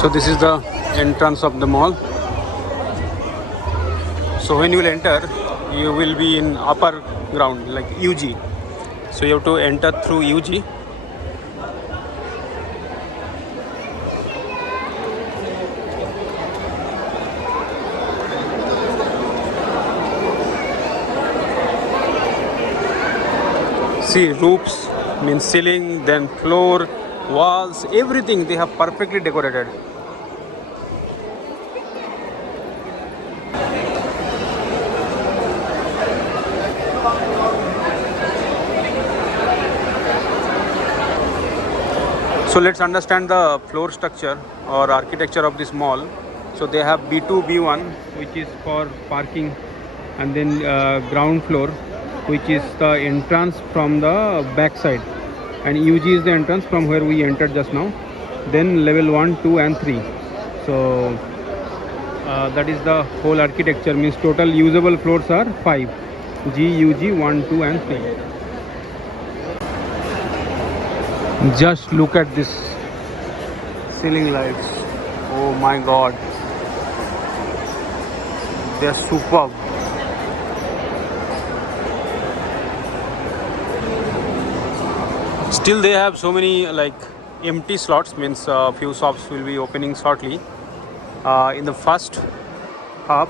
So this is the entrance of the mall. So when you will enter, you will be in upper ground like UG. So you have to enter through UG. See, roofs means ceiling, then floor, walls, everything they have perfectly decorated. So let's understand the floor structure or architecture of this mall. So they have B2, B1, which is for parking, and then ground floor, which is the entrance from the back side, and UG is the entrance from where we entered just now. Then level 1, 2 and 3. So that is the whole architecture, means total usable floors are 5. GUG 1, 2 and 3. Just look at this ceiling lights. Oh my god, they are superb. Still they have so many like empty slots, means few shops will be opening shortly. In the first half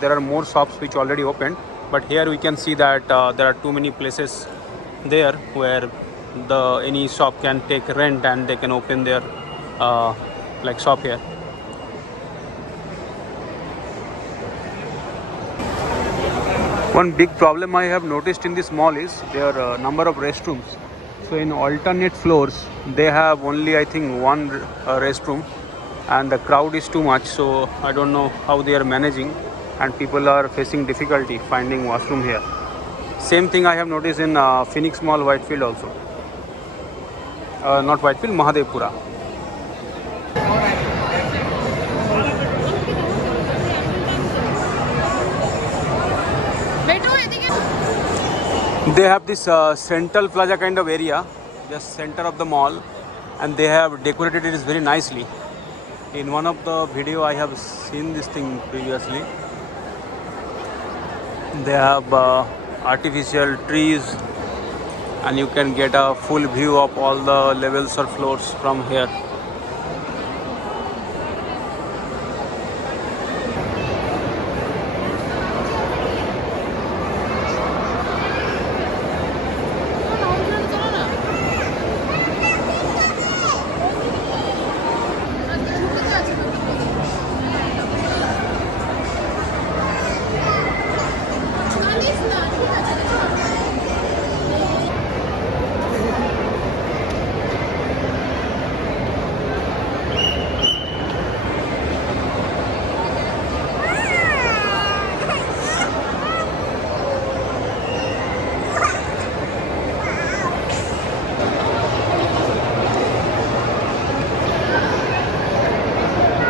there are more shops which already opened, but here we can see that there are too many places there where any shop can take rent and they can open their like shop here. One big problem I have noticed in this mall is their number of restrooms. So in alternate floors they have only I think one restroom, and the crowd is too much, so I don't know how they are managing, and people are facing difficulty finding washroom here. Same thing I have noticed in Phoenix Mall, Whitefield also. Not Whitefield, Mahadevpura. They have this central plaza kind of area, just center of the mall, and they have decorated it very nicely. In one of the video I have seen this thing previously. They have artificial trees, and you can get a full view of all the levels or floors from here.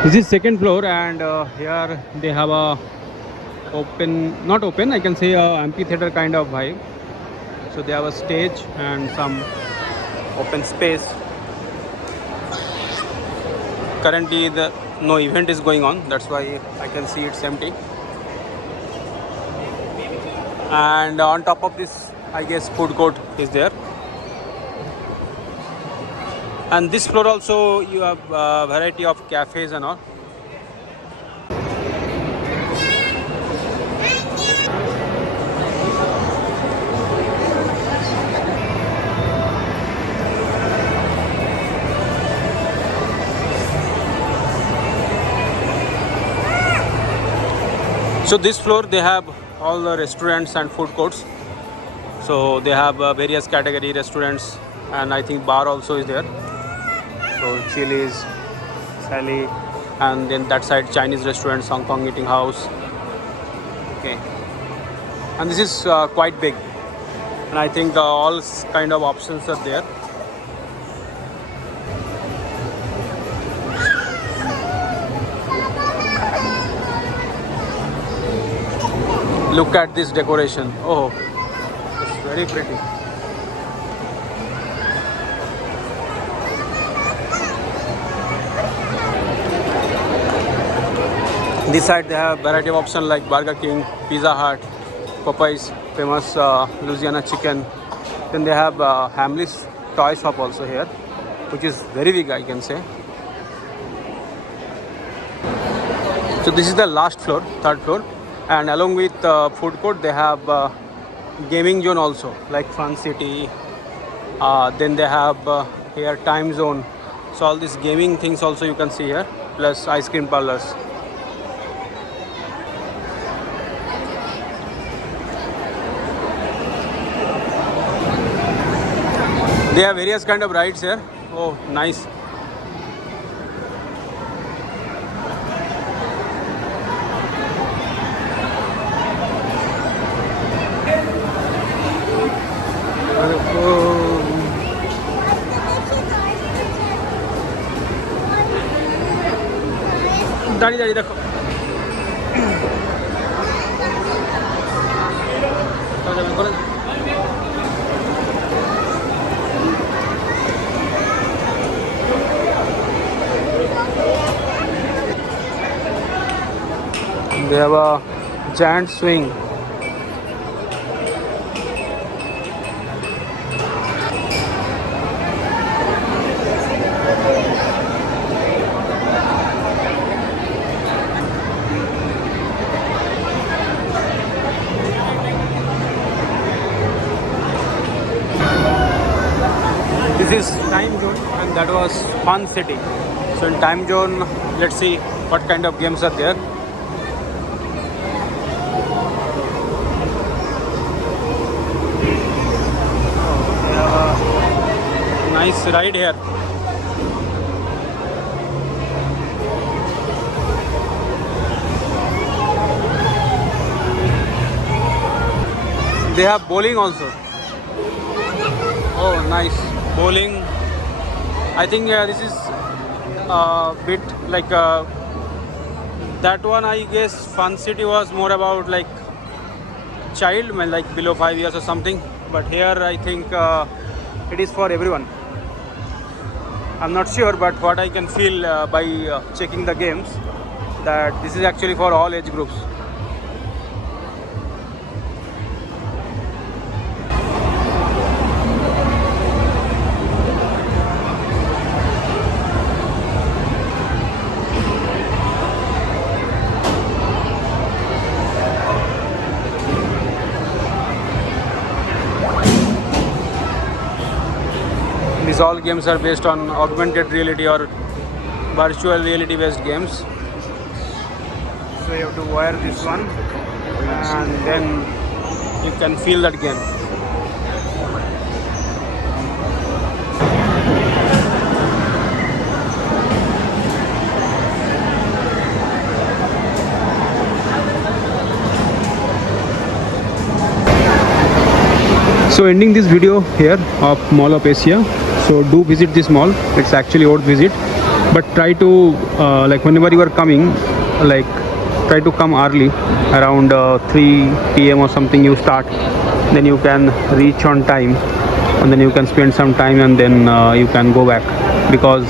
This is second floor, and here they have a not open, I can say a amphitheater kind of vibe. So they have a stage and some open space. Currently no event is going on, that's why I can see it's empty. And on top of this, I guess food court is there. And this floor also you have a variety of cafes and all. So this floor they have all the restaurants and food courts. So they have various category restaurants, and I think bar also is there. So Chili's, Sally, and then that side Chinese restaurants, Hong Kong eating house. Okay, and this is quite big, and I think all kind of options are there. Look at this decoration. Oh, it's very pretty. This side they have variety of options like Burger King, Pizza Hut, Popeyes, famous Louisiana chicken. Then they have Hamleys toy shop also here, which is very big, I can say. So this is the last floor, third floor, and along with food court they have gaming zone also, like Fun City. Then they have here time zone. So all these gaming things also you can see here, plus ice cream parlors. They have various kind of rides here. Oh, nice. दाढ़ी दाढ़ी देखो they have a giant swing. This is time zone and that was Fun City. So in time zone, let's see what kind of games are there. Nice ride here. They have bowling also. Oh, nice. Bowling. I think this is a bit like that one. I guess Fun City was more about like child, like below 5 years or something. But here I think it is for everyone. I'm not sure, but what I can feel by checking the games, that this is actually for all age groups. These all games are based on augmented reality or virtual reality based games. So you have to wear this one and then you can feel that game. So ending this video here of Mall of Asia. So do visit this mall. It's actually worth visit, but try to like whenever you are coming, like try to come early, around 3 p.m. or something you start. Then you can reach on time, and then you can spend some time, and then you can go back, because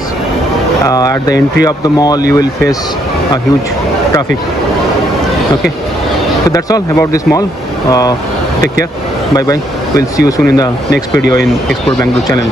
at the entry of the mall you will face a huge traffic. Okay, so that's all about this mall. Take care. Bye bye. We'll see you soon in the next video in Explore Bangalore channel.